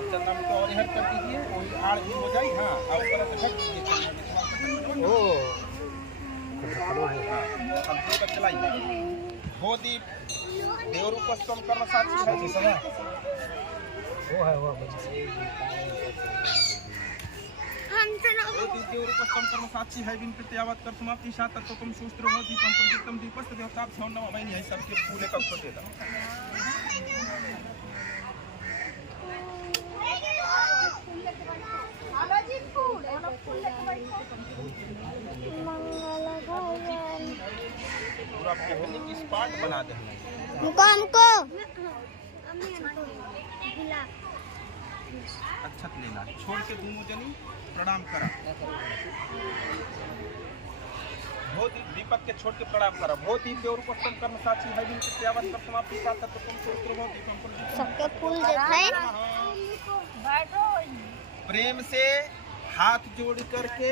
चंदा में तो और हर कर दीजिए, वही आड़ भी हो जाए। हाँ, और ऊपर से ढक दीजिए। ओ अब तक चलाइए। वो दीप देव रूप स्तम कर्म साक्षी है जी सदा। वो है वो देव रूप स्तम कर्म साक्षी है बिन प्रत्यावत कर समाप्ति सात तत्व तुम सूत्र हो दीपम प्रदीप्तम दीपस्त देवता छौन नव बहनी है सबके फूले कब को देता। पूरा पिकनिक स्पॉट बना दे हमको अच्छत लेना छोड़ के दोनों जनी प्रणाम करा। बहुत दीपक के छोड़ के प्रणाम करा। बहुत ही देव रूप कर्म साक्षी है बिन प्रत्यावत कर समाप्ति सात तत्व तुम सूत्र हो दीपम सबके फूल दिखाए। प्रेम से हाथ जोड़ करके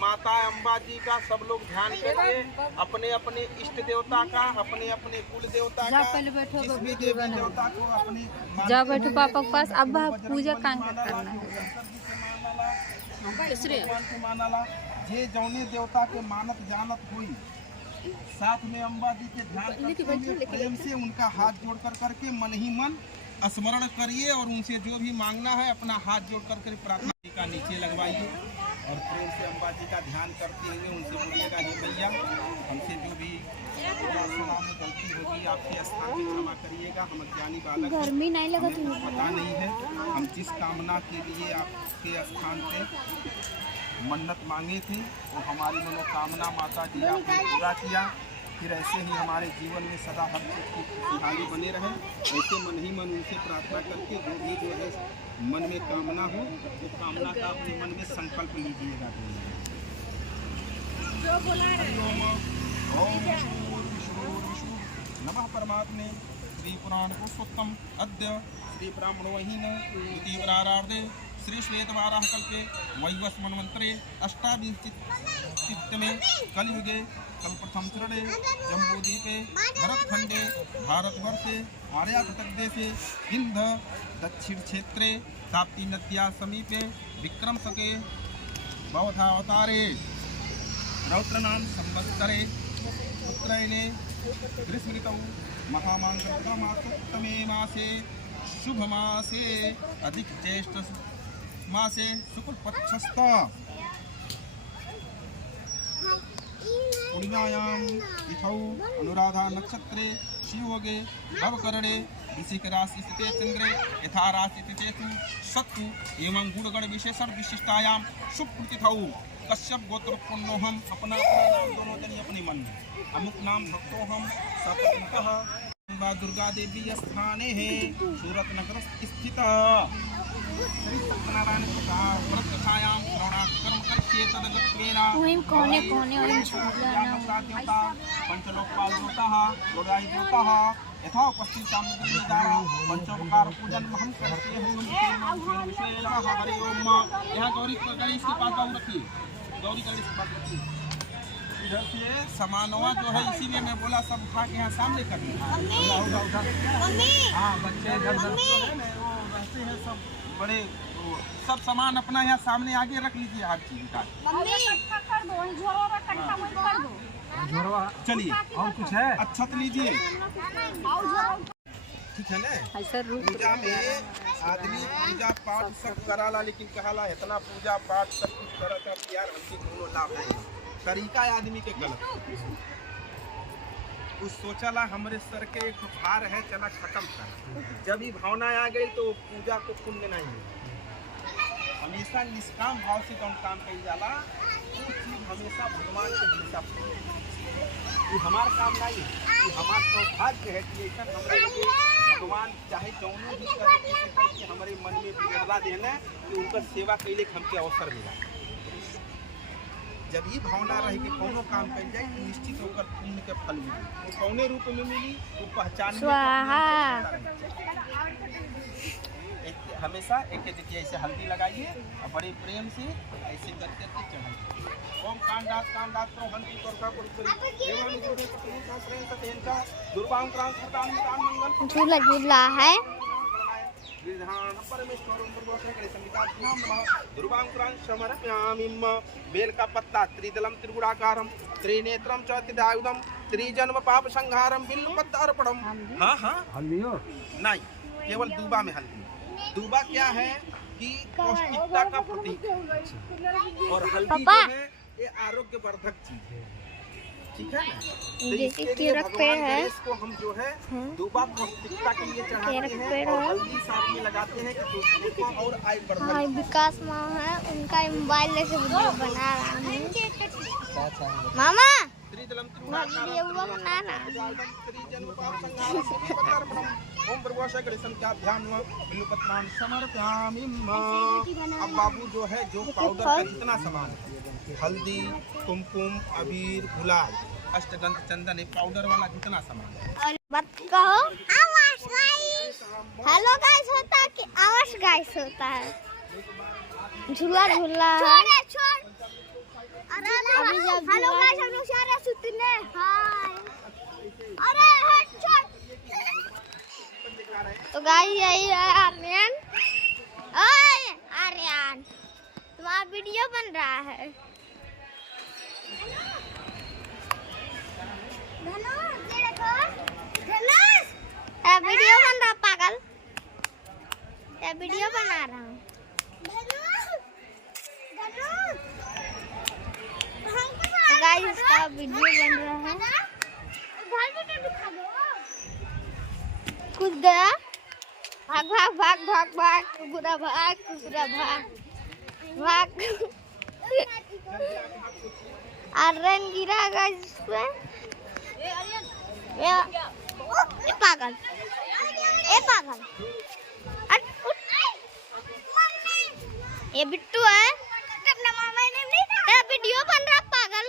माता अम्बा जी का सब लोग ध्यान करके अपने अपने इष्ट देवता का, अपने अपने कुल देवता का, जिस भी देवी देवता को अपने जा बैठो पापा के पास। अब पूजा कांड करना है। मानाला जे जौने देवता के मानत जानत हुई साथ में अम्बा जी के ध्यान करके प्रेम से उनका हाथ जोड़ कर करके मन ही मन स्मरण करिए और उनसे जो भी मांगना है अपना हाथ जोड़ कर प्रार्थना जी का नीचे लगवाइए और प्रेम से अम्बा जी का ध्यान करते हुए उनसे बोलिएगा हे भैया हमसे जो भी में गलती होगी आपके स्थान में क्षमा करिएगा। हम ज्ञानी बालक गर्मी नहीं लगा पता नहीं है। हम जिस कामना के लिए आपके स्थान पे मन्नत मांगे थे वो हमारी मनोकामना माता जी आपने पूरा किया। फिर ऐसे ही हमारे जीवन में सदा हर चीज़ की खुशहाली बने रहे। ऐसे मन ही मन उनसे प्रार्थना करके जो भी जो है मन में कामना हो तो कामना का अपने मन में संकल्प लीजिएगा। नमः परमात्मे श्री पुराण पुरुषोत्तम अद्य श्री ब्राह्मणोहीन इति प्रारार्धे श्री श्वेतवाराह कल्पे वैवस्वत मन्वन्तरे अष्टाविंशतितमे कलियुगे कल्प्रथम चरणे जम्बूद्वीपे भरतखंडे भारतवर्षे आर्यातटदेशे हिंद दक्षिण क्षेत्रे ताप्ती नद्या समीपे विक्रमशके बौद्धावतारे रौद्रनाम संवत्सरे उत्तरायणे ग्रीष्म ऋतौ महामांगल्यमासोत्तमे मासे शुभ मासे अधिक ज्येष्ठ मासे शुक्लपक्षस्थ पूर्णिमायां तिथौ अनुराधा नक्षत्रे शिवयोगे भवकरणे वृश्चिक राशि स्थिते चंद्रे यथा राशि स्थिते सत्तु एवं गुणगण विशेषण विशिष्टायां शुभ तिथौ कश्यप गोत्रोत्पन्नोहम अपना नाम दोनों जन अपने मन में अमुक नाम भक्तोहम सपतितः दुर्गा देवी स्थाने है सूरत नगर स्थित श्री सत्यनारायण व्रतछायां श्रवणाकर्म करके तदगत्वेन कोने पंचलोकपाल देवताः लोगाई देवताः यथा उपस्थित सामग्री द्वारा पंचोपकार पूजन हम करते हैं। हरि ओम। यहाँ गौरी गणेश के पास बाबू रखिए, गौरी गणेश के पास रखिए। इधर से सामानवा जो है इसीलिए मैं बोला सब उठा के यहाँ सामने कर दिया। हाँ बच्चे इधर रहते हैं सब बड़े सब सामान अपना यहाँ सामने आगे रख लीजिए हर चीज का। चलिए और कुछ है अच्छत लीजिए ठीक है ना। पूजा में आदमी पूजा पाठ सब कराला लेकिन कहाला इतना पूजा पाठ सब कुछ करा था यार हमसे कोनो लाभ नहीं। तरीका आदमी के गलत उस सोचला हमारे सर के एक भार है चला खत्म कर। जब ही भावना आ गई तो पूजा को पुण्य नहीं है। हमेशा निष्काम भाव से कौन काम कही जाला वो चीज हमेशा भगवान के हमेशा ये हमारा काम नहीं है। ये हमारा सौभाग्य है कि भगवान चाहे जौनों भी करके हमारे मन में प्रेरणा देना कि उनका सेवा कैले हमके अवसर मिला। जब ये भावना रही कि कोनो काम कर जाए तो निश्चित होकर पुण्य के फल मिले। वो कौने रूप में मिली वो पहचान हमेशा एक देखिए ऐसे हल्दी लगाइए और बड़े प्रेम से ऐसे करके चढ़ाइए। ओम कांडात कांडात तो हल्दी करका पुरपुरी देवानी जोड़े कपूर का प्रेम का तेल का दुर्बांग क्रांत प्रदान निदान मंगल झूला झूला है। विधान परमेश्वर उम्र करे संगीतात नाम नमः दुर्बांग क्रांत समर्पयामिम। बेल का पत्ता त्रिदलम त्रिगुणाकारम त्रिनेत्रम च त्रिदायुधम त्रिजन्म पाप संहारम बिल्वपत्र अर्पणम। हाँ हाँ हल्दी हो नहीं, केवल दूबा में हल्दी। दूबा क्या है कि पौष्टिकता का प्रतीक है और हल्दी जो है ये आरोग्यवर्धक चीज है, ठीक है ना। तो इसके लिए भगवान गणेश को हम जो है दूबा पौष्टिकता के लिए चढ़ाते हैं और हल्दी साथ में लगाते हैं कि पौष्टिकता और आयु बढ़े। विकास माँ है, उनका मोबाइल से वीडियो बना रहा हूँ। मामा वीडियो बना रहा। ओम प्रभुषा गणेशम क्या ध्यान बिल्वपत्रान समर्पयामिम। अब बाबू जो है जो पाउडर का जितना सामान है हल्दी कुमकुम अबीर गुलाल अष्टगंध चंदन पाउडर वाला जितना सामान है और बात कहो आवाज गाइस। हेलो गाइस होता है कि आवाज गाइस होता है। झूला झूला है। अभी जब हेलो गाइस हम लोग सारे सुतने हाय। अरे हट छोड़। तो गाइस यही है आर्यन। ओए आर्यन तुम्हारा वीडियो बन रहा है। वीडियो बन रहा पागल। वीडियो बना रहा हूँ। गाइस इसका वीडियो बन रहा है। कूद गया। भाग भाग भाग भाग भाग कुकुरा भाग कुकुरा भाग भाग। आर्यन गिरा गाइस पे। ये पागल ये बिट्टू है। तेरा वीडियो बन रहा पागल।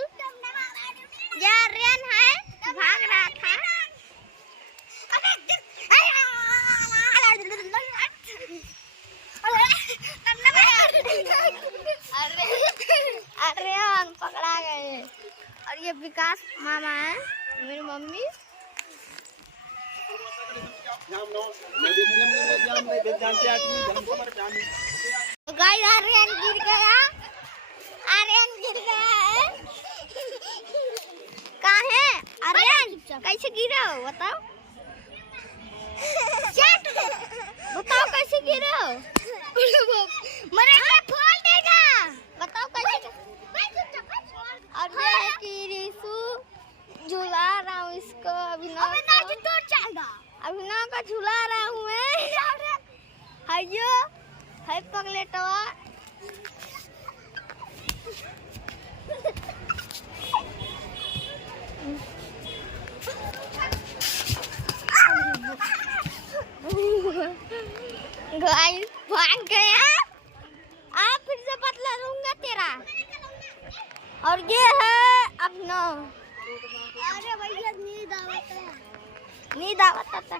ये आर्यन है भाग रहा था। आर्यन पकड़ा गए। और ये विकास मामा है मेरी मम्मी। गाइस आर्यन गिर गया। आर्यन गिर गया है। कहाँ है आर्यन? कैसे गिरे हो बताओ। बताओ कैसे गिरे हो। मेरे फोन देगा बताओ कैसे। और ये है कि रिसु झूला रहा हूँ इसको। अभिनव का झूला रहा हूँ मैं। हायो है पगलेटवा। गाइस भाग गया। आप फिर से बदला लूंगा तेरा। और ये है अभिनव। अरे भैया नींद आवता है। नींद आवता था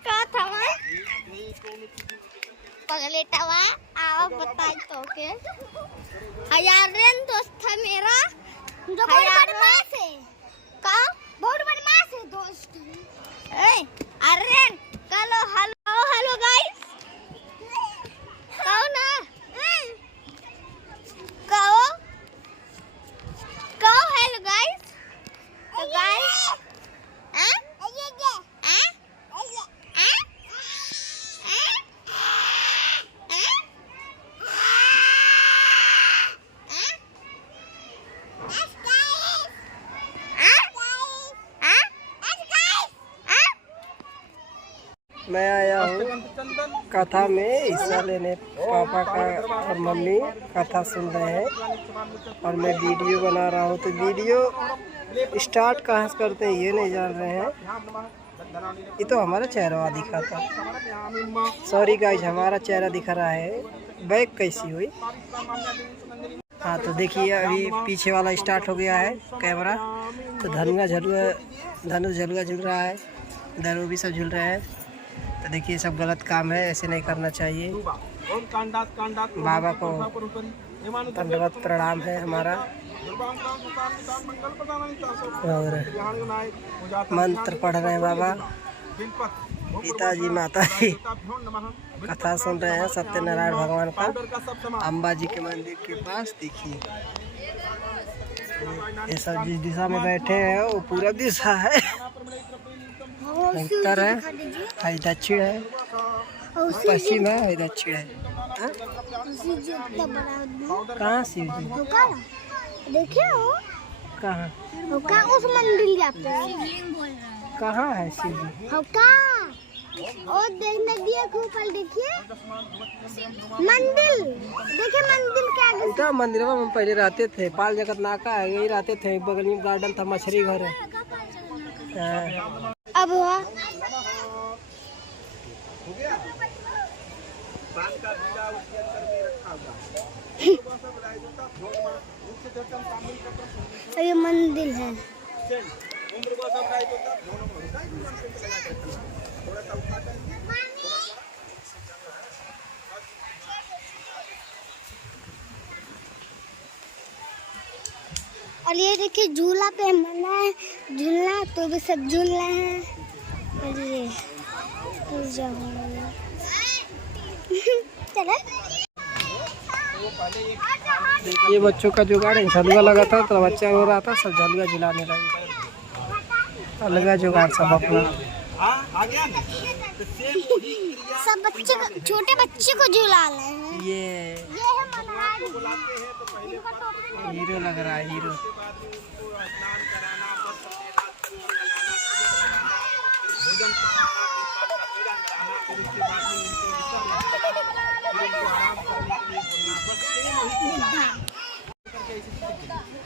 का था मैं पगलेटवा। आओ बताई तो के आर्यन दोस्त था मेरा जो बहुत बदमाश है। का बहुत बदमाश है दोस्त। ए आर्यन कहो हेलो हेलो गाइस कहो ना। कहो हेलो गाइस। तो गाइस मैं आया हूँ कथा में हिस्सा लेने। पापा का और मम्मी कथा सुन रहे हैं और मैं वीडियो बना रहा हूँ। तो वीडियो स्टार्ट कहाँ से करते हैं ये नहीं जान रहे हैं। ये तो हमारा चेहरा दिखा था। सॉरी गाइस हमारा चेहरा दिखा रहा है। बैक कैसी हुई। हाँ तो देखिए अभी पीछे वाला स्टार्ट हो गया है कैमरा। तो धनुष झलुआ झूल रहा है। धनु भी सब झूल रहे हैं। तो देखिए सब गलत काम है, ऐसे नहीं करना चाहिए। ओम कांडात कांडात बाबा को दंडवत प्रणाम है हमारा। और मंत्र पढ़ रहे हैं बाबा, पिताजी माताजी कथा सुन रहे हैं सत्यनारायण भगवान का। अम्बा जी के मंदिर के पास देखिए ये सब जिस दिशा में बैठे हैं वो पूरब दिशा है, उत्तर है, दक्षिण है, पश्चिम है, दक्षिण है। कहाँ शिव जी? देखिए कहाँ उस मंदिर कहाँ है शिव जी? और देखने दिए ऊपर देखिए मंदिर, देखिए मंदिर के आगे इतना मंदिर में हम पहले रहते थे, पाल जगत नाका है यही रहते थे, बगल में गार्डन था, मछली घर है। अब हुआ ये मंदिर है। और ये देखिए झूला पे मना है, झूलना तो भी सब झूल रहे हैं। और ये चलो देखिए बच्चों का जुगाड़ है, झलुआ लगा था तो बच्चा रो रहा था, सब झलुआ झुलाने लगे। अलग जुगाड़ सब अपना। सब बच्चे छोटे बच्चे को झुला रहे हैं। ये है मनोहर, हीरो लग रहा है, हीरो।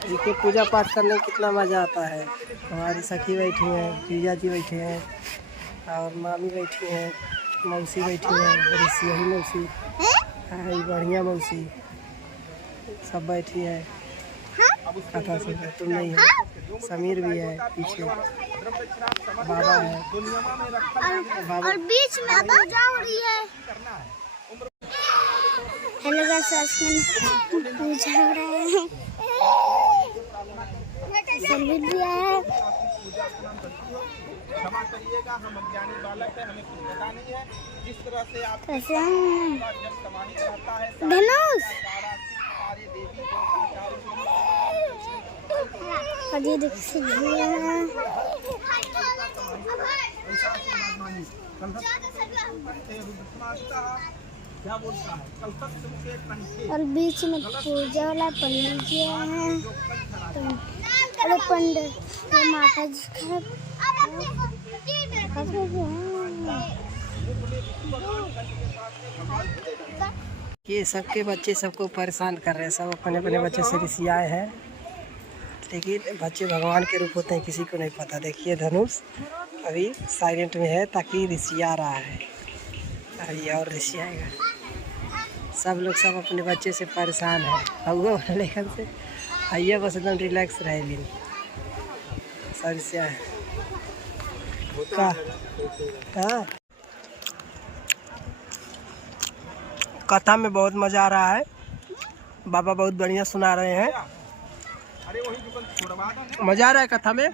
देखिए पूजा पाठ करने में कितना मज़ा आता है। हमारी सखी बैठी है, जीजा जी बैठे हैं और मामी बैठी हैं, मौसी बैठी है, ऋषि मौसी है, बढ़िया मौसी सब बैठी है। कथा सुन रहे, तुम नहीं है, समीर भी है पीछे, बाबा है, बाबा और बीच में पूजा हो रही है। हेलो गाइस, पूजा हो रहा है, समीर भी है। क्षमा करिएगा, हम अज्ञानी बालक हैं, हमें कुछ पता नहीं है। जिस तरह से आप कैसे जब समाहित रहता है धनुष सारे देवी और ये देखिए क्या बोलता है कल के कंठे और बीच में पूजा वाला पंडित जी है। अरे पंडित ये माता जी ये सबके बच्चे सबको परेशान कर रहे हैं, सब अपने अपने बच्चे से रिसियाए हैं, लेकिन बच्चे भगवान के रूप होते हैं, किसी को नहीं पता। देखिए धनुष अभी साइलेंट में है ताकि रिसिया रहा है, अभी और रिसियाएगा। सब लोग सब अपने बच्चे से परेशान है, वो लेकिन से आइए बस एकदम रिलैक्स रहे लेकिन सब रिसिया है का। कथा में बहुत मज़ा आ रहा है, बाबा बहुत बढ़िया सुना रहे हैं, मज़ा आ रहा है कथा में,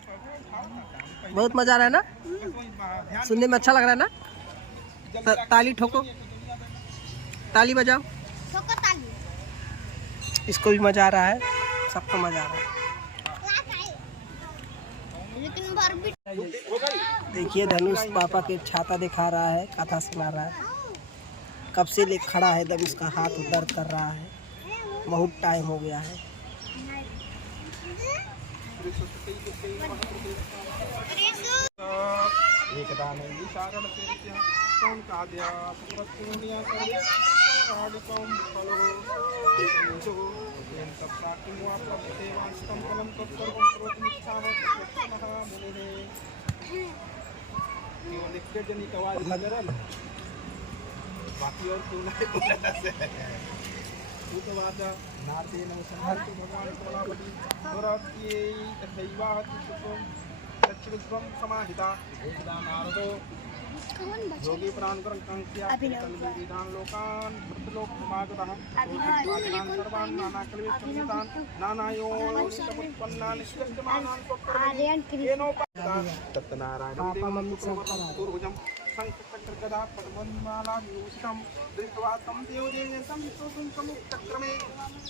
बहुत मज़ा आ रहा है ना, सुनने में अच्छा लग रहा है ना। ताली ठोको, ताली बजाओ, इसको भी मज़ा आ रहा है, सबको मज़ा आ रहा है। देखिए धनुष पापा के छाता दिखा रहा है, कथा सुना रहा है, कब से ले खड़ा है, दम उसका हाथ दर्द कर रहा है, बहुत टाइम हो गया है। बाकी और क्यों नहीं बोला से तू तो वादा नाते नमस्कार तो भगवान कोलावती दोराती तथैवा हति सुखम दक्षिणस्वम समाहिता भूतदा नारदो योगी प्राण कर कंकिया विधान लोकान प्रतिलोक समागतः सर्वान् नाना कल्पे संहितान् नाना योनिसमुत्पन्नान् निष्कर्षमाणान् स्वकर्मणि सत्यनारायणं पूर्वजं शंखचक्रगदा पद्ममाला विभूषितं दृष्ट्वा तं देवदेव संस्तोषं समुच्चक्रमे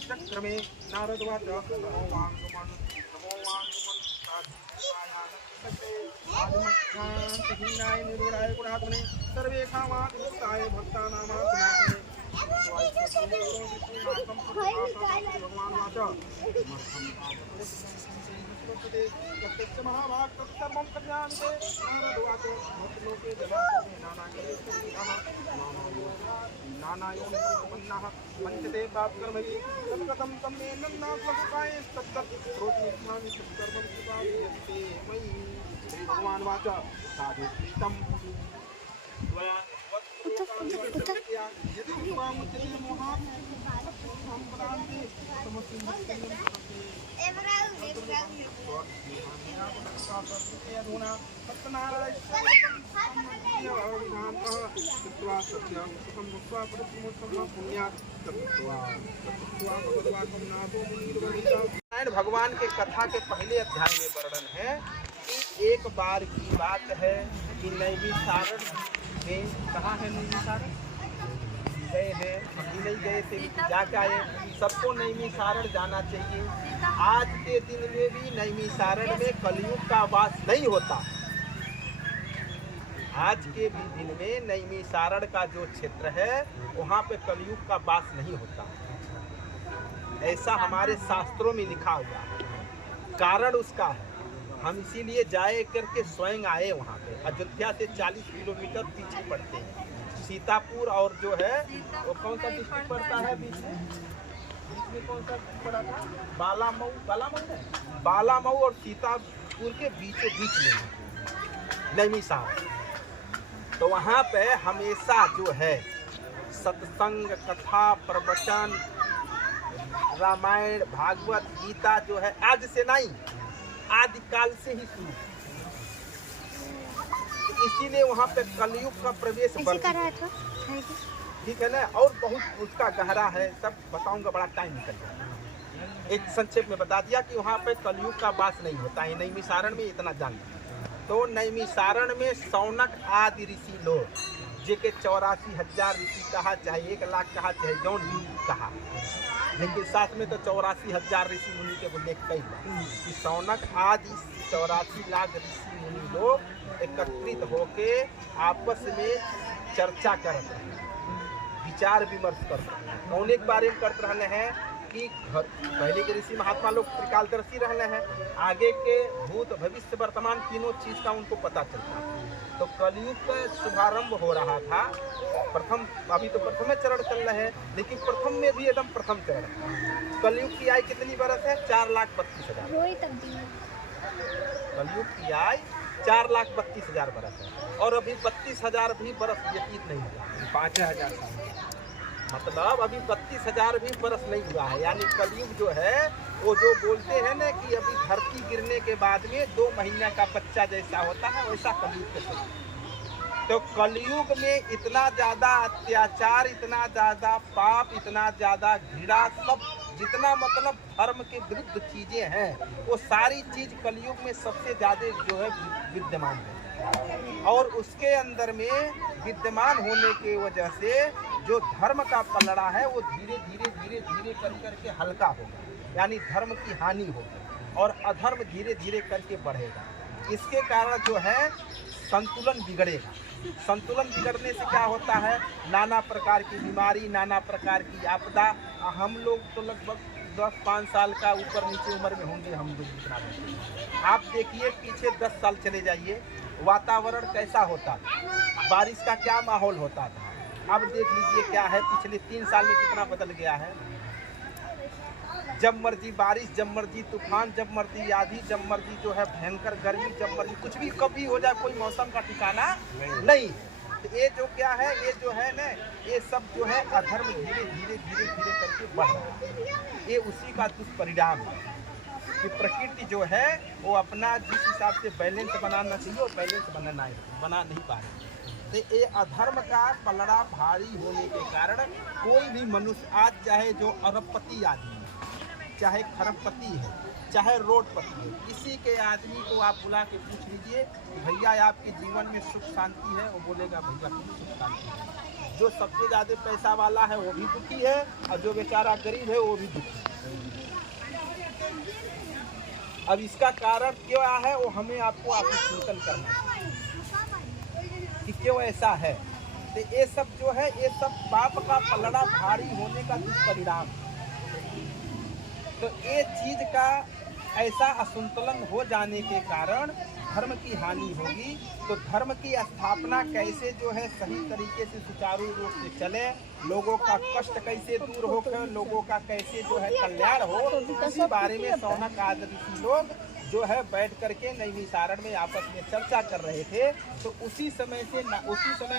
चक्रमे नारदवाच नमो वाङ्गमन् आदिमध्यान्तहीनाय निरूढाय गुणात्मने सर्वे कामादिभूताय भक्तानामात्मने भगवान् वाच महाभाग तत्सर्वं कल्याणते नारदवाच भक्तलोके जनार्दने नानायोनिसम्पन्नः मन्यते पापकर्मभिः तत्कथं तं मे नन्नात्मकाय तत्तत् श्रोतुमिच्छामि तत्सर्वं सुखायस्ते मयि भगवान् वाच साधु प्रीतं त्वया यदि मामुच्यते मोहात् सम्पदान्ते भगवान के कथा के पहले अध्याय में वर्णन है कि एक बार की बात है कि नैमिषारण्य में कहाँ है नैमिषारण्य गए हैं, हम भी नहीं गए थे, जाके आए। सबको नैमिषारण्य जाना चाहिए। आज के दिन में भी नैमिषारण्य में कलयुग का वास नहीं होता। आज के भी दिन में नैमिषारण्य का जो क्षेत्र है वहाँ पे कलयुग का वास नहीं होता, ऐसा हमारे शास्त्रों में लिखा हुआ है। कारण उसका है, हम इसीलिए जाए करके स्वयं आए वहाँ पे। अयोध्या से 40 किलोमीटर पीछे पड़ते हैं। सीतापुर और जो है वो कौन सा डिस्ट्रिक्ट पड़ता है बीच में कौन सा पड़ा था? बालामऊ और सीतापुर के बीचों बीच में नैमिषारण्य। तो वहाँ पे हमेशा जो है सत्संग, कथा, प्रवचन, रामायण, भागवत, गीता जो है आज से नहीं, आदिकाल से ही शुरू। इसीलिए वहाँ पे कलयुग का प्रवेश ठीक है ना। और बहुत उसका गहरा है, सब बताऊंगा, बड़ा टाइम निकल जाएगा। एक संक्षेप में बता दिया कि वहाँ पे कलयुग का वास नहीं होता है। नैमिषारण्य में इतना जान लिया। तो नैमिषारण्य में शौनक आदि ऋषि लोग जेके 84,000 ऋषि कहा, चाहे 1 लाख कहा, चाहे जौन भी कहा, लेकिन साथ में तो 84,000 ऋषि मुनि के उल्लेख कई कि शौनक आदि 84 लाख ऋषि मुनि लोग एकत्रित होके आपस में चर्चा कर रहे हैं, विचार विमर्श कर रहे हैं। कौन एक बारे में करते रहने हैं कि पहले के ऋषि महात्मा लोग त्रिकालदर्शी रहने हैं, आगे के भूत भविष्य वर्तमान तीनों चीज का उनको पता चलता है। तो कलयुग का शुभारंभ हो रहा था। प्रथम, अभी तो प्रथम चरण चल रहे हैं, लेकिन प्रथम में भी एकदम प्रथम चरण है। कलयुग की आयु कितनी बरस है? 4,32,000। कलयुग की आयु 4,32,000 बरस है। और अभी 32,000 भी बरस व्यतीत नहीं हुआ, 5,000 मतलब अभी 32,000 भी बरस नहीं हुआ है। यानी कलयुग जो है वो जो बोलते हैं ना कि अभी धरती गिरने के बाद में 2 महीने का बच्चा जैसा होता है, वैसा कलयुग के समय। तो कलयुग में इतना ज़्यादा अत्याचार, इतना ज़्यादा पाप, इतना ज़्यादा घृणा, सब जितना मतलब धर्म के विरुद्ध चीज़ें हैं वो सारी चीज़ कलयुग में सबसे ज़्यादा जो है विद्यमान है। और उसके अंदर में विद्यमान होने की वजह से जो धर्म का पलड़ा है वो धीरे धीरे करके हल्का होगा, यानी धर्म की हानि होगी और अधर्म धीरे धीरे करके बढ़ेगा। इसके कारण जो है संतुलन बिगड़ेगा। संतुलन बिगड़ने से क्या होता है? नाना प्रकार की बीमारी, नाना प्रकार की आपदा। हम लोग तो लगभग 10-5 साल का ऊपर नीचे उम्र में होंगे हम लोग जितना। आप देखिए पीछे 10 साल चले जाइए, वातावरण कैसा होता था, बारिश का क्या माहौल होता था। अब देख लीजिए क्या है, पिछले 3 साल में कितना बदल गया है। जब मर्जी बारिश, जब मर्जी तूफान, जब मर्जी आंधी, जब मर्जी जो है भयंकर गर्मी, जब मर्जी कुछ भी कभी हो जाए, कोई मौसम का ठिकाना नहीं। तो ये जो क्या है, ये जो है ना, ये सब जो है अधर्म धीरे धीरे करके बढ़ रहा है। ये उसी का दुष्परिणाम है कि प्रकृति जो है वो अपना जिस हिसाब से बैलेंस बनाना चाहिए वो बैलेंस बना नहीं पा रही। तो ये अधर्म का पलड़ा भारी होने के कारण कोई भी मनुष्य आज चाहे जो अरबपति आदमी है, चाहे खरबपति है, चाहे रोडपति है, किसी के आदमी को आप बुला के पूछ लीजिए भैया आपके जीवन में सुख शांति है, वो बोलेगा भैया कुछ सुख शांति है। जो सबसे ज़्यादा पैसा वाला है वो भी दुखी है और जो बेचारा गरीब है वो भी दुखी है। अब इसका कारण क्या है वो हमें आपको आगे चिंतन करना है कि क्यों ऐसा है। तो ये सब जो है ये सब पाप का पलड़ा भारी होने का दुष्परिणाम। तो ये चीज का ऐसा असंतुलन हो जाने के कारण धर्म की हानि होगी। तो धर्म की स्थापना कैसे जो है सही तरीके से सुचारू रूप से चले, लोगों का कष्ट कैसे दूर होकर लोगों का कैसे जो है कल्याण हो, इसी बारे में सौनक आदि ऋषि लोग जो है बैठ करके नैमिषारण्य में आपस में चर्चा कर रहे थे। तो उसी समय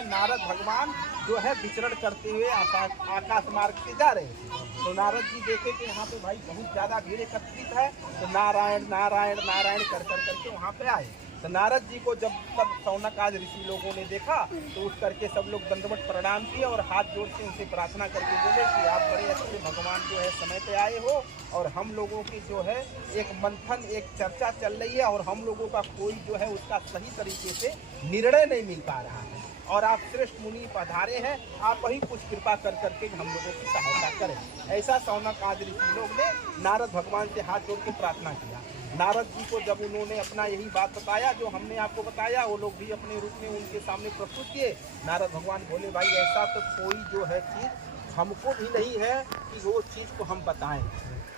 नारद भगवान जो है विचरण करते हुए आकाश मार्ग से जा रहे थे। तो नारद जी देखे कि यहाँ पे भाई बहुत ज़्यादा भीड़ एकत्रित है, तो नारायण नारायण नारायण कर करके वहाँ पे आए। तो नारद जी को जब सब सौनक आदि ऋषि लोगों ने देखा तो उठ करके सब लोग दंडवत प्रणाम किए और हाथ जोड़ के उनसे प्रार्थना करके बोले कि आप बड़े अच्छे भगवान जो है समय पे आए हो और हम लोगों की जो है एक मंथन एक चर्चा चल रही है और हम लोगों का कोई जो है उसका सही तरीके से निर्णय नहीं मिल पा रहा है और आप श्रेष्ठ मुनि पधारे हैं, आप ही कुछ कृपा कर करके हम लोगों की सहायता करें। ऐसा सौनक आदि ऋषि लोग ने नारद भगवान से हाथ जोड़ के प्रार्थना किया। नारद जी को जब उन्होंने अपना यही बात बताया जो हमने आपको बताया, वो लोग भी अपने रूप में उनके सामने प्रस्तुत किए। नारद भगवान बोले भाई ऐसा तो कोई जो है चीज़ हमको भी नहीं है कि वो चीज़ को हम बताएं,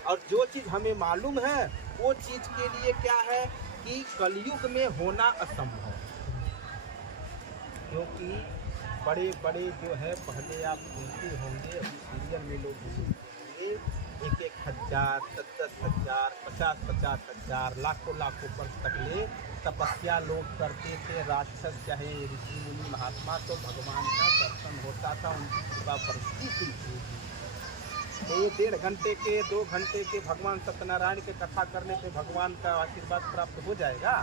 और जो चीज़ हमें मालूम है वो चीज़ के लिए क्या है कि कलयुग में होना असंभव, क्योंकि बड़े बड़े जो है पहले आप सुनते होंगे सीरियल में लोग होंगे 1,000, 10,000, 50,000 हजार, लाखों वर्ष तक ले तपस्या लोग करते थे, राक्षस चाहे ऋषि मुनि महात्मा, तो भगवान का दर्शन होता था, उनकी कृपा परिस्थिति थी। तो ये 1.5 घंटे के 2 घंटे के भगवान सत्यनारायण के कथा करने पे भगवान का आशीर्वाद प्राप्त हो जाएगा।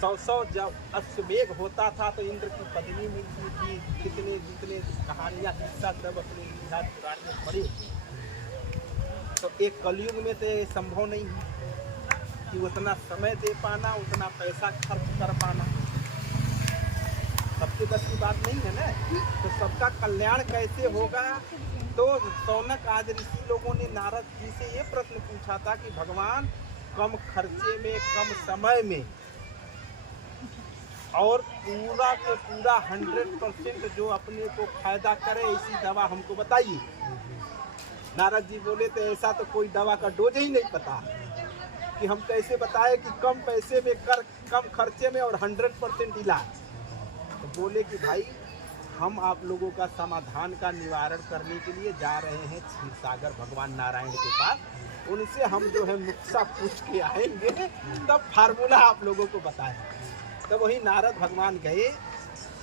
100 जब अश्वमेघ होता था तो इंद्र की पत्नी मिलती थी, जितने कहानियाँ हिस्सा सब अपने इतिहास पुराण में पढ़ी। तो एक कलयुग में तो ये संभव नहीं है कि उतना समय दे पाना, उतना पैसा खर्च कर पाना, सबके बस की बात नहीं है ना। तो सबका कल्याण कैसे होगा? तो सौनक आदि ऋषि लोगों ने नारद जी से ये प्रश्न पूछा था कि भगवान कम खर्चे में कम समय में और पूरा के पूरा 100% जो अपने को फायदा करे ऐसी दवा हमको बताइए। नारद जी बोले तो ऐसा तो कोई दवा का डोज ही नहीं पता कि हम कैसे बताएं कि कम पैसे में कम खर्चे में और 100% इलाज। तो बोले कि भाई हम आप लोगों का समाधान का निवारण करने के लिए जा रहे हैं क्षीर सागर भगवान नारायण के पास, उनसे हम जो है नुस्खा पूछ के आएंगे, तब फार्मूला आप लोगों को बताएं। तो वही नारद भगवान गए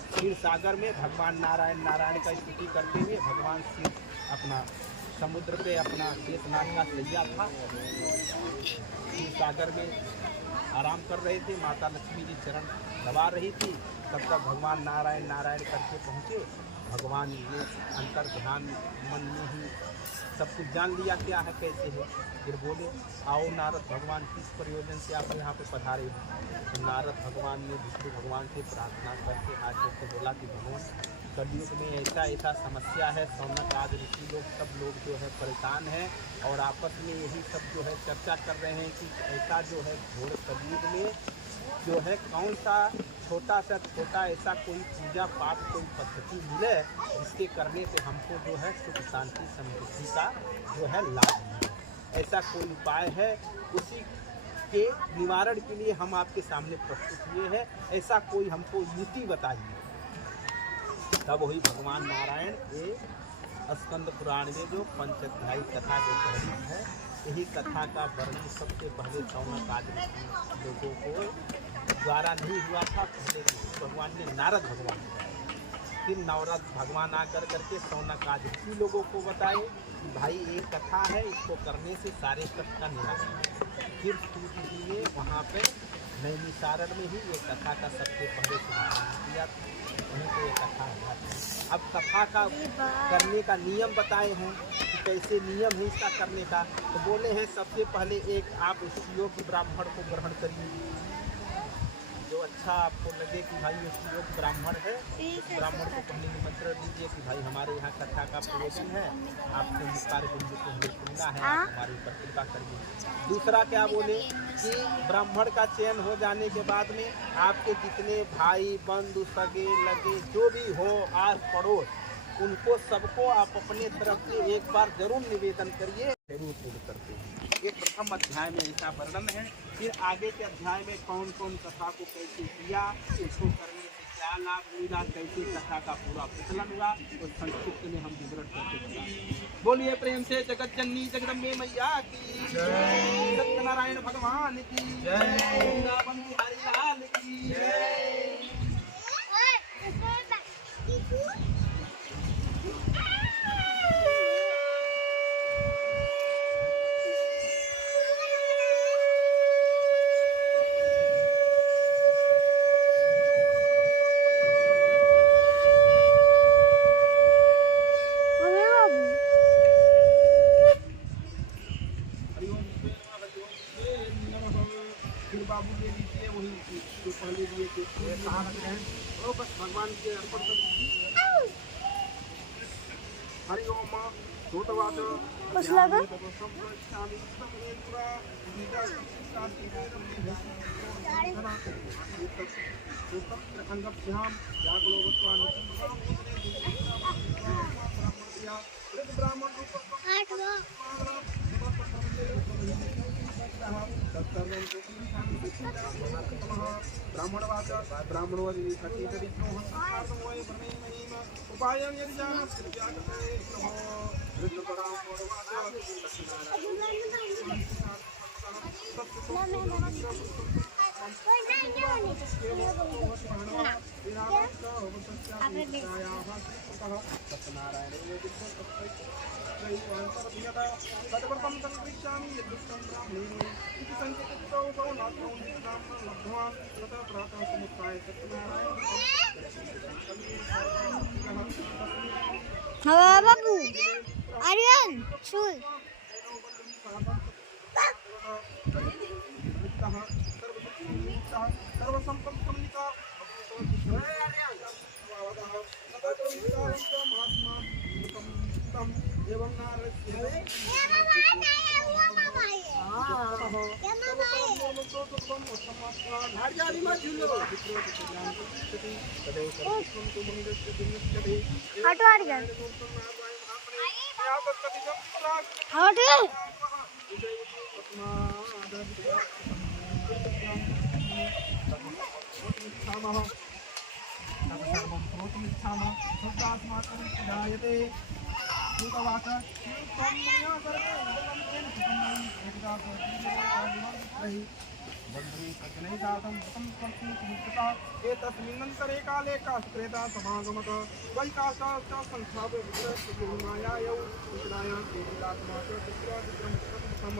क्षीर सागर में, भगवान नारायण का स्तुति करते हुए भगवान शिव अपना समुद्र पे अपना शेषनाग का सैया था, क्षीर सागर में आराम कर रहे थे। माता लक्ष्मी जी चरण दबा रही थी, तब तक भगवान नारायण करके पहुँचे। भगवान ने अंतर ध्यान मन में ही सब कुछ जान लिया क्या है कैसे है। फिर बोले आओ नारद भगवान किस प्रयोजन से आप यहाँ पे पधारे हो। तो नारद भगवान ने विष्णु भगवान से प्रार्थना करके हाथ जोड़ के बोला कि भगवान कलयुग में ऐसा समस्या है, सौनक आदि ऋषि लोग सब लोग जो है परेशान हैं और आपस में यही सब जो है चर्चा कर रहे हैं कि ऐसा जो है घोर कलयुग में जो है कौन सा छोटा ऐसा कोई पूजा पाठ कोई पद्धति मिले जिसके करने से हमको जो है सुख शांति समृद्धि का जो है लाभ मिले। ऐसा कोई उपाय है, उसी के निवारण के लिए हम आपके सामने प्रस्तुत हुए हैं, ऐसा कोई हमको युक्ति बताइए। तब वही भगवान नारायण ये स्कंद पुराण में जो पंचाध्यायी कथा जो वर्णित है, यही कथा का वर्णन सबसे पहले सौनक आदि लोगों को द्वारा नहीं हुआ था, पहले भगवान ने नारद भगवान बताया। फिर नारद भगवान आकर करके सौनक आदि लोगों को बताए कि भाई ये कथा है, इसको करने से सारे कष्ट का निवारण है। फिर सूर्य जी ने वहाँ पे नैमिषारण्य में ही ये कथा का सबसे पहले शुभारंभ किया था, वहीं पे ये कथा हुआ था। अब कथा का करने का नियम बताए हैं कि कैसे नियम है इसका करने का। तो बोले हैं सबसे पहले एक आप उस योग्य ब्राह्मण को ग्रहण करिए, जो अच्छा आपको लगे कि भाई उस योग्य ब्राह्मण है, उस ब्राह्मण को पहले निमंत्रण दीजिए कि भाई हमारे यहाँ कथा का प्रयोजन है, आपको इस कार्य को हमें सुनना है, आप हमारे ऊपर कृपा करिए। दूसरा क्या बोले कि ब्राह्मण का चयन हो जाने के बाद में आपके जितने भाई बंधु सगे लगे जो भी हो आस पड़ोस, उनको सबको आप अपने तरफ से एक बार जरूर निवेदन करिए, जरूर पूर्ण करते हैं। ये प्रथम अध्याय में ऐसा वर्णन है। फिर आगे के अध्याय में कौन कौन कथा को कैसे किया, उसको करने से क्या लाभ मिला, कैसे कथा का पूरा प्रचलन हुआ, तो संक्षिप्त में हम विवरण करते हैं। बोलिए प्रेम से जगत जननी जगदम्बे मैया की जय, सत्यनारायण भगवान की जय, वृंदावन बिहारी लाल की जय। बाबू ले लीजिए वही जो पहले दिए थे कहाँ रखते हैं, वो बस भगवान के अर्पण कर दीजिए। हरि ओम छोटवाद कुछ लगा ब्राह्मणवाच ब्राह्मणवादी उपायं यदि जानसि हाँ बाबू आर्यन सुन हटो आर्यन हटो एतस्मिन्नन्तरे काले काष्ठक्रेता समागमत वैकाष्ठाश्च संस्थाप्यमायायौ विष्णायां केचिदात्मा च चित्रविक्रमसम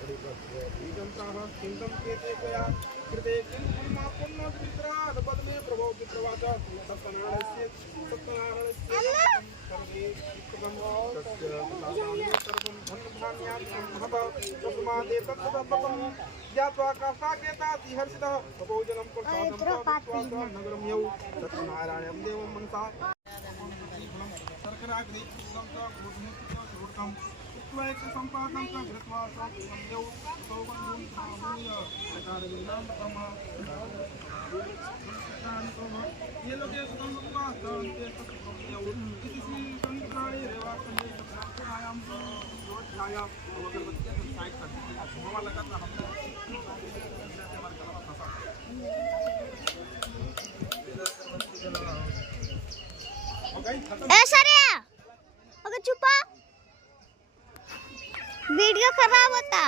बीजन्ताः चिन्तं केते त्वया कृते किं पुण्मा पुण्यवित्रात् पद्मे प्रभो विप्रवाच सत्यनारायणस्य सर्वे विक्रमं तस्य सर्वं धनधान्यात् महत तस्मादेतत्तदपतं ज्ञात्वा काष्ठाकेता हर्षितः भोजनं प्रसादं नगरं यौ सत्यनारायणं देवं मनसा शर्कराग्रे संपादन का घृत्वा यौ सौगन्धं प्राहूय चकारविन्दां तमः ये लोग ये सुगंधवा जानते सत्यौ इति श्री संक्राणे रेवाखंडे सत्रायां रोजाया अगरबत्ती की साइड कर दी धुआं लगा था हम ऐसा रे अगर चुपा वीडियो खराब होता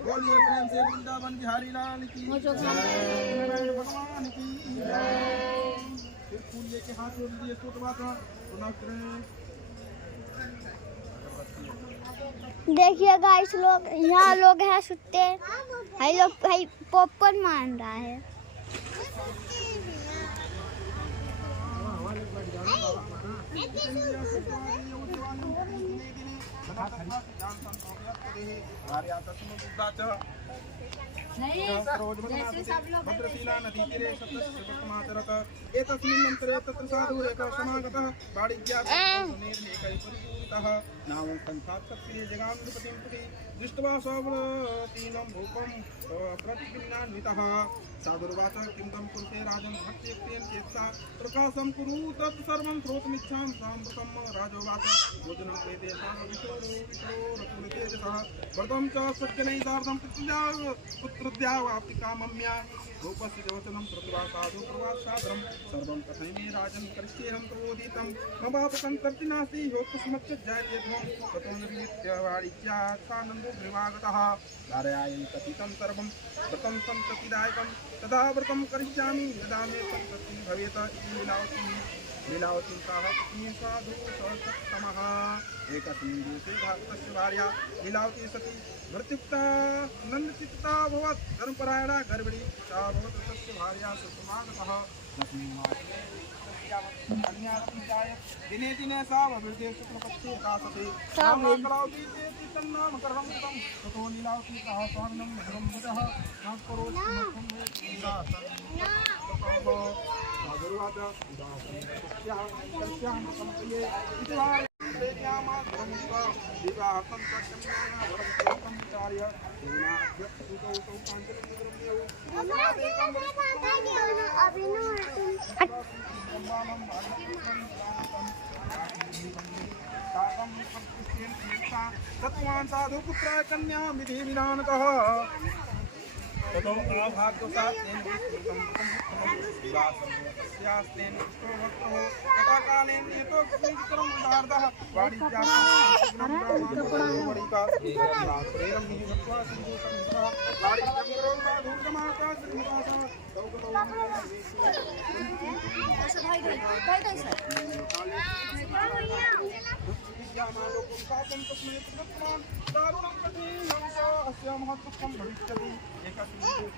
बोलिए प्रेम से वृंदावन बिहारी लाल की जय, नारायण भगवान की देखिए गाइस, लोग यहाँ लोग हैं सुते, भाई लोग भाई पॉपकॉर्न मान रहा है। भद्रशीला नदी तीरे सप्तमातरत एतस्मिन् अन्तरे तत्र साधु एकः समागतः वाणिज्यात्मकैः नामं संसात्सत्ये जगामृपतिं प्रति दृष्ट्वा स्वतीनं भूपं प्रतिभिन्नान्वितः साधुर्वाच किं तं कुरुते राजन् भक्त्यक्तेन चेत्सा प्रकाशं कुरु तत् सर्वं श्रोतुमिच्छामि साम्प्रतं राजोवाच भोजनं वेदेशां विष्णोरकुलतेजसः व्रतं च सज्जनैः सार्धं पुत्रद्यावाप्तिकामम्या रूपस्य वचनं कृत्वा साधु प्रवासादरं सर्वं कथयमि राजन् करिष्येऽहं प्रबोधितं ममापकं कर्ति नास्ति ह्योक्तस्मच्चज्जायतेध्वं ततो निर्लिप्यवाणिज्यासानन्दो गृहागतः धारयायं कथितं सर्वं व्रतं सन्ततिदायकं तदा व्रतं करिष्यामि यदा मे सन्ततिः भवेत् इति लीलावतीं प्राह पत्नी साधु सत्तमः एकस्मिन् दिवसे भक्तस्य भार्या लीलावती सती मृत्युक्ता नन्दचित्ता अभवत् धर्मपरायणा गर्भिणी सा अभवत् तस्य भार्या सुसमागतः दिने दिने सा वृद्धे शुक्लपक्षे कासते कलावती चेति तन्नाम कर्मकृतं ततो लीलावती सह स्वामिनं मधुरं वचः नास्करोति सत्वान् साधु पुत्राय कन्या विधि विधानतः ततो आभाग्यवशात्तेन विवासस्यास्तेन पुष्टो तथा कालेन यतो कृतं दार्दः वाणिज्यात्मकं प्रेरं हि भक्त्वा सिन्धुसंस्थः वाणिज्यं साधुकमासा श्रीनिवासः दारुणं कठिनं च अस्य महत्त्वं भविष्यति एकस्मिन्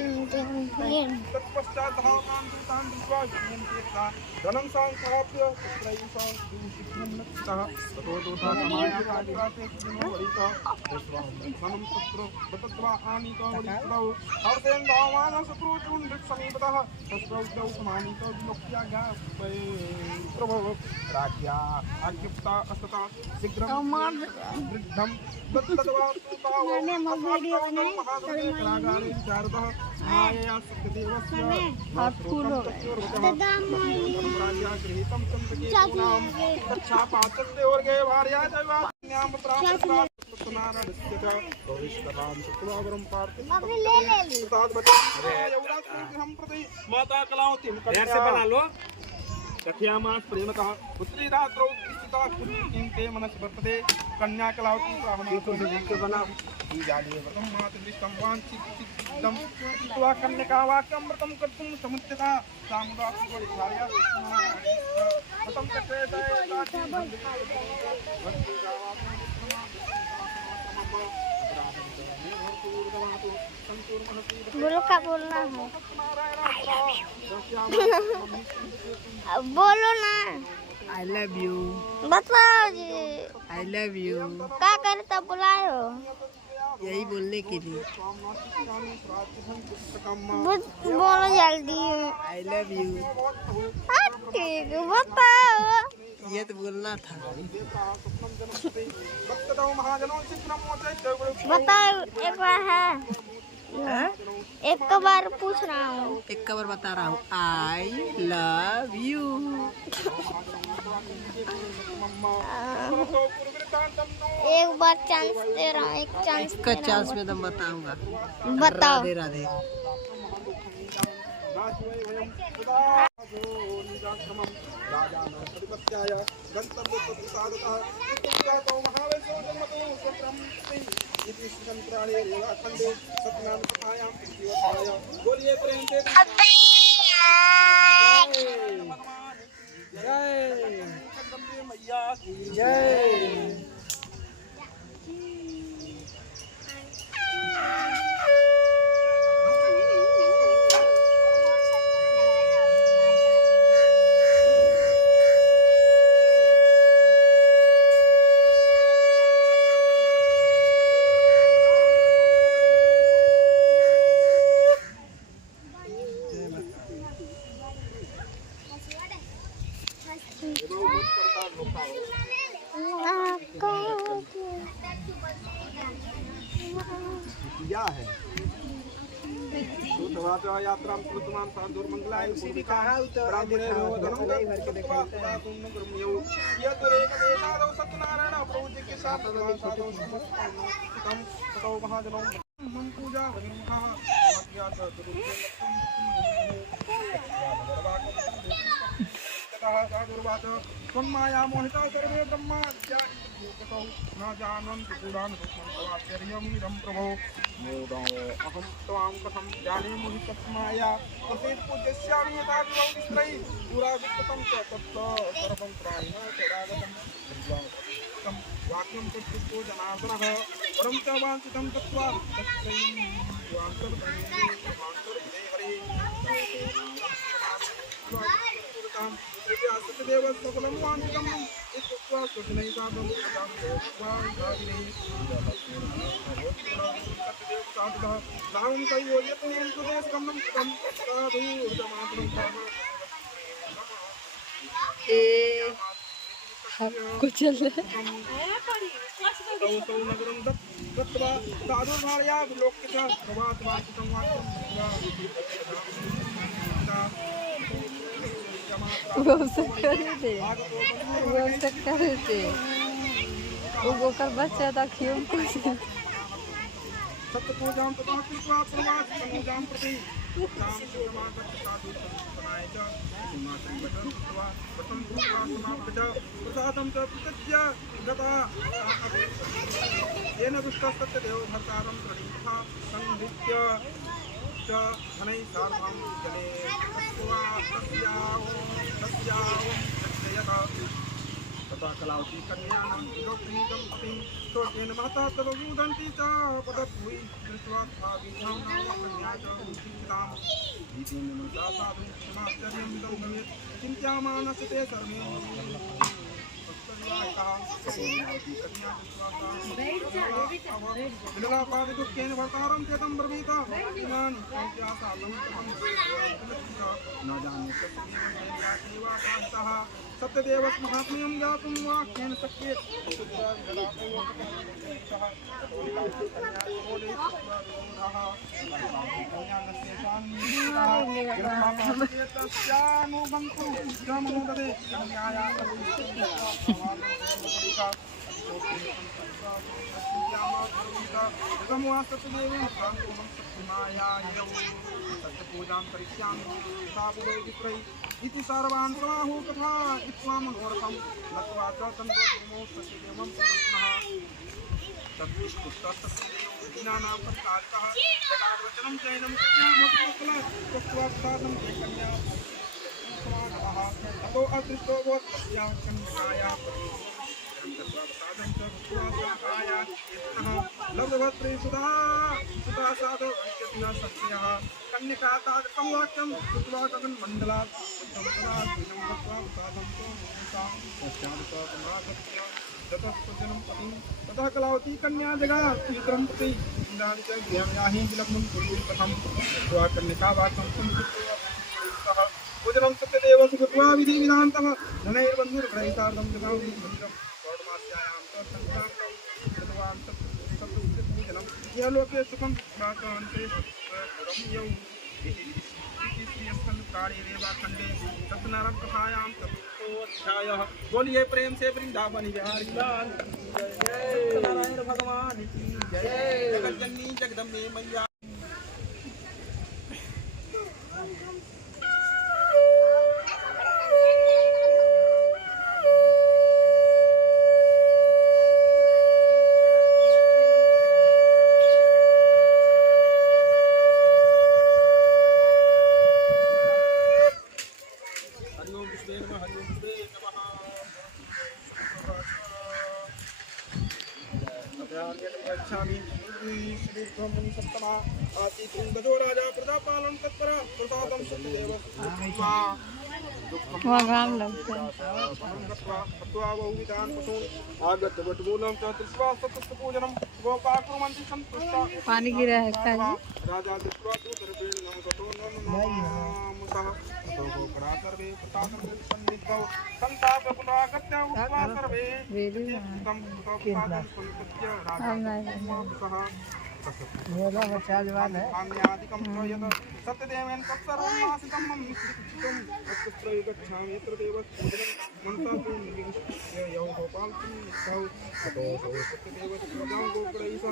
देशे तत्पश्चात् धावकान् दूतान् दृष्ट्वा विजयन्त्येकदा धनं संस्थाप्य पुत्रैः सह शीघ्रं नक्षितः ततो दूतः समायाकाशे किनो वरितः धनं तत्र दत्त्वा आनीतः वरित्रौ हर्षेण धावमानः शत्रुचून् समीपतः तस्रौ समानीतः विलोक्याज्ञा प्रभव राज्ञा आज्ञप्ता अस्तता शीघ्रं वृद्धं दत्तत्वा महारागारे शारदः मायया सत्यदेवस्य राज्ञा गृहीतं चन्द्रकेतूनां तच्छा पाचन्देवर्गे भार्या दैवान्यां पुत्रानारदस्य च भविष्यतां शुक्रवारं पार्थिवं प्रति माता कलावतीं कन्या कथयामास प्रेमतः पुत्री रात्रौ स्थिता कुन्ते मनसि वर्तते कन्या कलावती प्राहमातो बना जाले व्रतं मातृष्टं वाञ्छितं कृत्वा कन्यका वाक्यमृतं कर्तुं समुद्यता सामुदात्मकविचार्या व्रतं बोलो क्या बोलना है? बोलो ना। I love you. बताओ जी। I love you. क्या करता बुलाए हो? यही बोलने के लिए। बोलो जल्दी। I love you. ठीक है, बताओ। ये तो बोलना था। बताओ एक बार है। एक बार पूछ रहा हूँ। एक बार बता रहा हूँ। I love you. एक बार चांस दे रहा हूँ, एक चांस। का चांस में तो बताऊंगा। बताओ। राधे राधे। गंतव्य इति संक्राणे रेवाखंडे सत्यनारायण कथायां प्रतिवत्ताय। बोलिए प्रेम से जय जगदम्बे मैया की जय। क्या है यात्रा कृतमान साधुर्मंगलाय ब्राह्मणे सत्यनारायण प्रभु जी के साथ महाजनों पूजा माया मोहिता सर्वे ब्रह्मा न जानन्ति पुराणं रूपमं प्रभो अहं त्वां कथं जाने मोहि तस्माया तस्यैव पूज्यस्यामि यथा विभवतिस्त्रयी पुरावित्तं च तत्त सर्वं प्राणिन तदागतं वाक्यं च दृष्टो जनार्दनः परं च वाञ्छितं तत्त्वा सत्यदेव सकलं वाञ्छितं इत्युक्त्वा सुजनैः साधं सत्यदेव साधुः नामं कैवो यत्नेन सुदेशकमनं कृतं साधु हृदमात्रं कुचल नगरं दत्त्वा साधुर्भार्या विलोक्य च प्रभातवासितं वाक्यं व्यवस्था करे थे वो गोकर बच्चा था क्यों कुछ सत्य पूजां तथा कृत्वा प्रवास पूजां प्रति नाम समागत साधु संतनाय च सिंहासन बदत्वा प्रथम पूजा समाप्त च प्रसादं च प्रत्यज्य गता येन दुष्टः सत्यदेव भर्तारं प्रणीतः संहृत्य च धनैः सार्धं जले तथा कलावती कन्यानां विलोकिनीतं पतिं शोकेन महता तदुदन्ति च पदभूयि दृष्ट्वा भावीनां नाम कन्या च उच्चिताम् भीतेन मनसा साधु समाश्चर्यं इदं भवेत् चिन्त्यामानस्य ते सर्वे विललापादिदुःखेन भर्तारं चेतं ब्रवीत इमानि साधं न जाने सत्यदेवः सत्यदेवस्य महात्म्यं ज्ञातुं वाक्येन शक्येत सत्यपूजां करिष्यामि इति सर्वान् समाहु तथा इत्वा मनोरथं नत्वा च तन्त्रो सत्यदेवं पुनः तत्पुष्टस्तस्यनानां प्रकाशः जगावचनं चैनं त्यक्त्वा प्रसादं कन्या समागतः ततो अदृष्टो भवत् तस्याः कन्याया लब्धवत्रे सुधा साधो सत्यः कन्यका तादृकं वाक्यं कृत्वा गगनमण्डलात् ततः कलावती कन्या जगा चित्रं प्रति कथं कन्यका वाक्यं भोजनं सत्यदेव सुकृत्वा विधि विधान्तः धनैर्बन्धुर्ग्रहीतार्थं जगामि मन्दिरं पौर्णमास्यायां च संक्रान्तौ कृतवान् सत्यपूजनं यः लोके सुखं प्राप्तवन्ते रम्यौ इति श्रीस्कन्धकारे रेवाखण्डे सत्यनारायण कथायां चतुर्थोऽध्यायः। बोलिए प्रेम से वृंदावन बिहारी लाल जय, सत्यनारायण भगवान की जय, जगज्जननी जगदम्बे मैया। ब्रह्मणि सत्तमा आसीत् गजो राजा प्रजापालन तत्परा प्रसादं सत्यदेव वहाँ घाम लगता है। पानी गिरा है खाली। राजा मेरा बच्चा जवान है। सत्यदेवेन तत्सर्वनाशितं मम निश्चितं तत्प्रयोग गच्छामि यत्र देवः मनसा यो गोपाल तौ ततो सत्यदेवः प्रजां गोकुलैः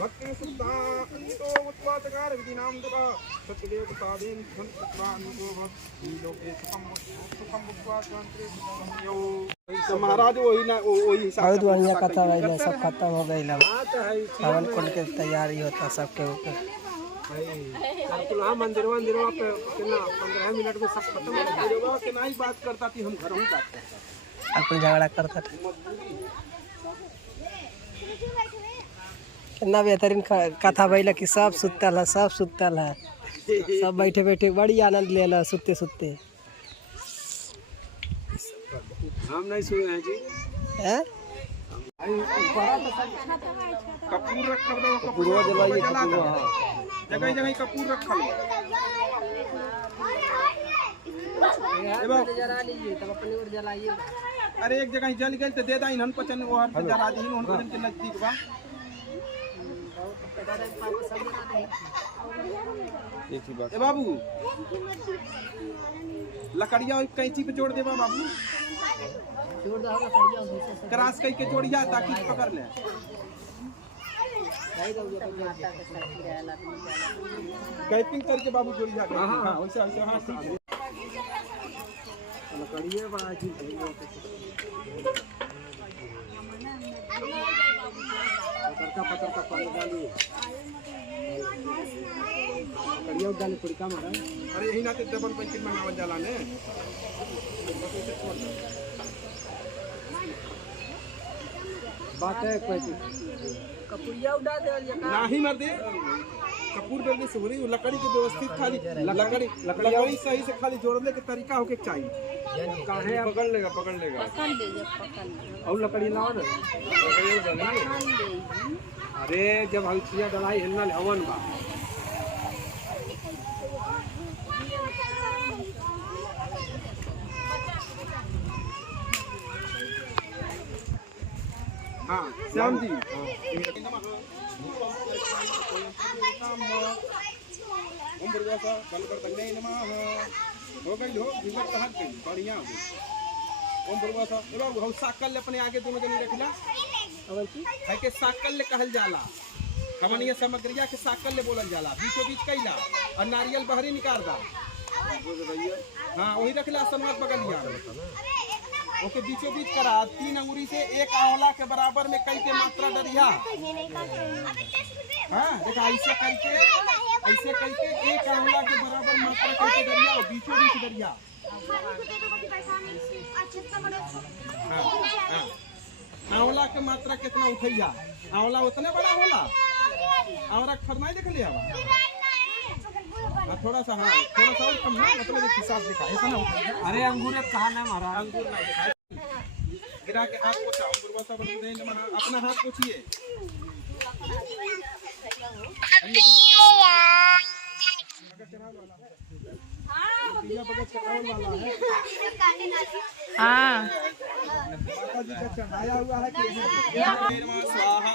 भक्तिं सुता अन्तो उत्वाचकार विधिनां दुरा सत्यदेव प्रसादेन धनपुत्रान्तो लोके सुखं भुक्त्वा शान्ति यो महाराज वही ना वही बहुत बढ़िया कथा भाई सब खत्म हो गई। सावन कुंड के तैयारी होता सबके ऊपर। मंदिर पे कितना 15 मिनट में सब खत्म हो गया। के नहीं बात करता थी, हम घर ही बात करता अपन झगड़ा करता था। कितना बेहतरीन कथा भइला कि सब सुतल है, सब सुतल है, सब बैठे बैठे बड़ी आनंद लेला सुते सुते। हम नहीं सुने हैं जी। हैं कपूर रखल दो, कपूर जलाइए, कपूर जगह जगह कपूर रखल जला लीजिए तब अपनी ओर जलाइए। अरे एक जगह जल गई तो दे दा इन्हन पचन वो हर जरा दी उनके के नजदीक बा। ए बाबू लकड़िया कैंची पे जोड़ देवा बाबू, क्रॉस कई के जोड़िया ताकि पकड़ ले। कैपिंग करके बाबू जोड़िया। हां वैसे वैसे। हां ठीक है। लकड़ियाँ बड़ा चीज है। पत्थर का पानी डालिए, लकड़ियाँ डाली थोड़ी कम है। अरे यही ना डबल पैकेट मंगावल जाला ने। बात है कोई कपूरिया उड़ा दे नहीं मर दे कपूर डालने से हो रही लकड़ी के व्यवस्थित खाली लकड़ी सही से खाली जोड़ने के तरीका होके चाहिए। काहे पकड़ लेगा और लकड़ी लाओ ना। अरे जब हल्किया डलाई हिलना हवन बा। हाँ श्याम जी। हो गई हो बढ़िया हो गई। ओम बुरवासा हम साकल अपने आगे दोनों जने रखला है के साकल ले कहल जाला। कमनीय सामग्रिया के साकल ले बोलल जाला। बीचों बीच कैला और नारियल बहरी निकाल दा। हाँ वही रखला समाज बगलिया ओके बीचों बीच करा 3 अंगुरी से 1 आंवला के बराबर में कई के मात्रा डरिया। हाँ देखा ऐसे करके 1 आंवला के बराबर मात्रा करके डरिया बीचों बीच डरिया। आंवला के मात्रा कितना उठैया? आंवला उतना बड़ा होला? आंवला खरना देख लिया थोड़ा सा। हाँ थोड़ा सा और कम है मतलब एक हिसाब दिखा ऐसा ना उठैया। अरे अंगूर कहा ना मारा अंगूर ना दिखा गिरा के हाथ पोछा। अंगूर अपना हाथ पोछिए। हाँ चढ़ाया हुआ है कि स्वाहा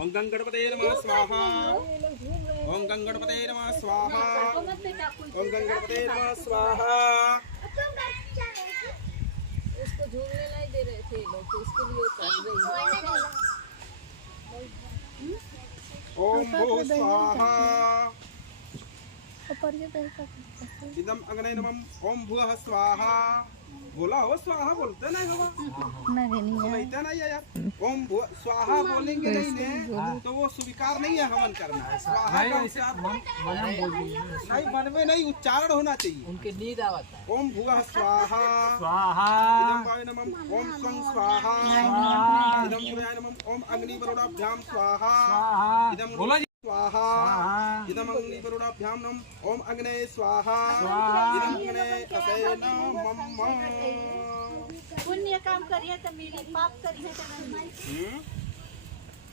ओम गंगणपते नमः स्वाहा ओम गंगणपते नमः स्वाहा ओम गंगणपते नमः स्वाहा। उसको झूलने नहीं दे रहे थे लोग तो इसके लिए कर रही है। ओम भो स्वाहा इदम अग्ने नमः ओम भुवः स्वाहा बोला हो स्वाहा बोलते नहीं होगा नहीं समझते नहीं है यार। ओम स्वाहा बोलेंगे नहीं ने तो वो स्वीकार नहीं है हवन करना है। स्वाहा का उच्चारण नहीं, मन में नहीं उच्चारण होना चाहिए। उनके नींद आवता है। ओम भुवः स्वाहा स्वाहा इदं वाय नमः ओम स्वं स्वाहा इदं सूर्याय नमः ओम अग्निवरुणाभ्याम स्वाहा इदं स्वाहा इदं अग्निवरुणाभ्याम नमः ओम अग्ने स्वाहा इदं अग्ने असै नमः। पुण्य काम करिए तो मिली, पाप करिए तो नहीं मिली।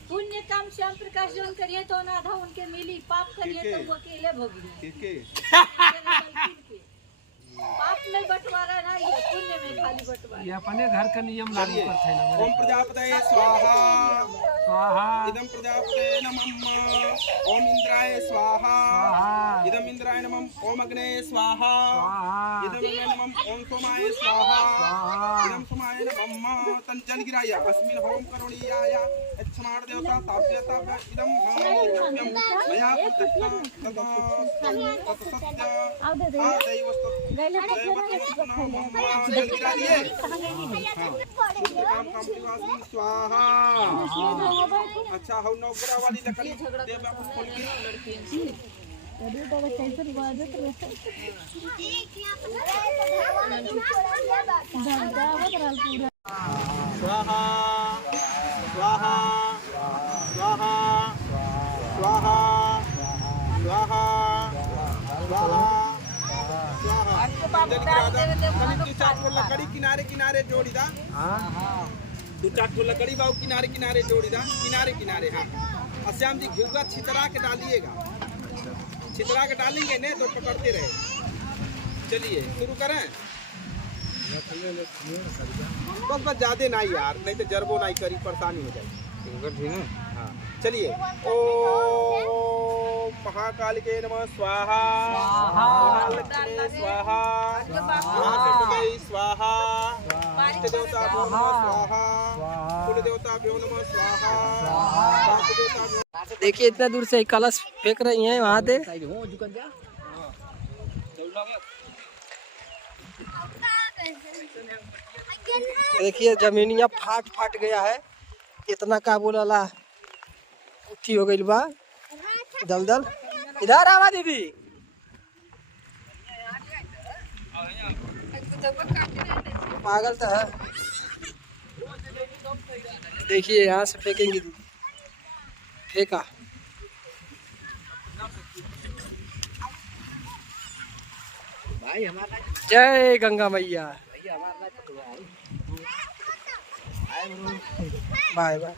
पुण्य काम श्याम प्रकाश जौन करिए तो आधा उनके मिली, पाप करिए तो वो अकेले भोगी। पाप में बंटवारा नहीं है, पुण्य में खाली बंटवारा। ये अपने घर का नियम लागू करते हैं। ओम प्रजापतये स्वाहा स्वाहा इदं प्रजापतये नमः ओम इंद्राय स्वाहा इदं इंद्राय नमः ओम अग्ने स्वाहा इदं अग्ने नमः ओम सोमाय स्वाहा इदं सोमाय नमः तंजन गिराय अस्मिन् होम करोणीयाय अच्छमाण देवता ताप्यता इदं द्रव्यं मया प्रतिष्ठा ततो सत्य आदैवस्तु स्वाहा। अच्छा हम नौकरा वाली लकड़ी देव स्वाहा स्वाहा स्वाहा स्वाहा स्वाहा लकड़ी किनारे किनारे जोड़ी दा। दो चार ठो लकड़ी बाबू किनारे किनारे जोड़ी दा, किनारे किनारे। हाँ और श्याम जी घिउगा छितरा के डालिएगा, छितरा के डालेंगे ने तो पकड़ते रहे। चलिए शुरू करें। बस ज्यादा नहीं यार, नहीं तो जरबो नहीं करी परेशानी हो जाएगी। हाँ चलिए। ओम महाकाल के नमः स्वाहा महालक्ष्मी स्वाहा महाचंडी स्वाहा इष्ट देवता भ्यो नमः स्वाहा कुल देवता भ्यो नमः स्वाहा। देखिए इतना दूर से कलश फेंक रही हैं वहाँ से। देखिए जमीनिया फाट फाट गया है, इतना का बोला उठी हो गई बा दलदल। इधर आवा दीदी। पागल तो है। देखिए यहाँ से फेंकेंगे दीदी, फेंका। जय गंगा मैया। Bye bye.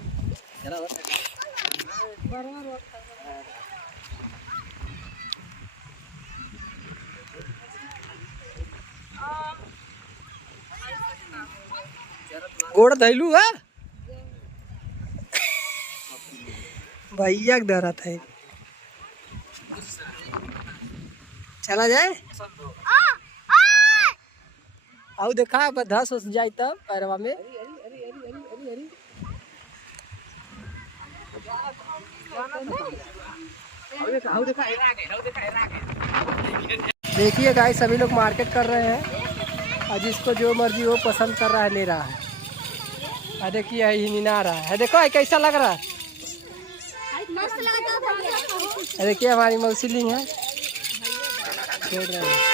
गोड़ धैलू है भैया के दरत है। चला जाए आओ देखा धस उस जाए तब पैरवा में। देखिए गाइस सभी लोग मार्केट कर रहे हैं और जिसको जो मर्जी वो पसंद कर रहा है ले रहा है। और देखिए यही निना रहा है, देखो कैसा लग रहा है। मस्त लगा। देखिए हमारी मौसी ली है, छोड़ रहे हैं।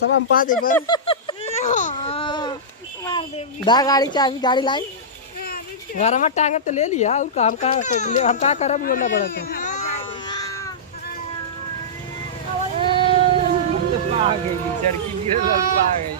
सब हम पा दे पर दा गाड़ी चाबी गाड़ी लाई घर में टांगे तो ले लिया और हम का करब ना बड़ा था। पा गई लड़की गिरल पा गई।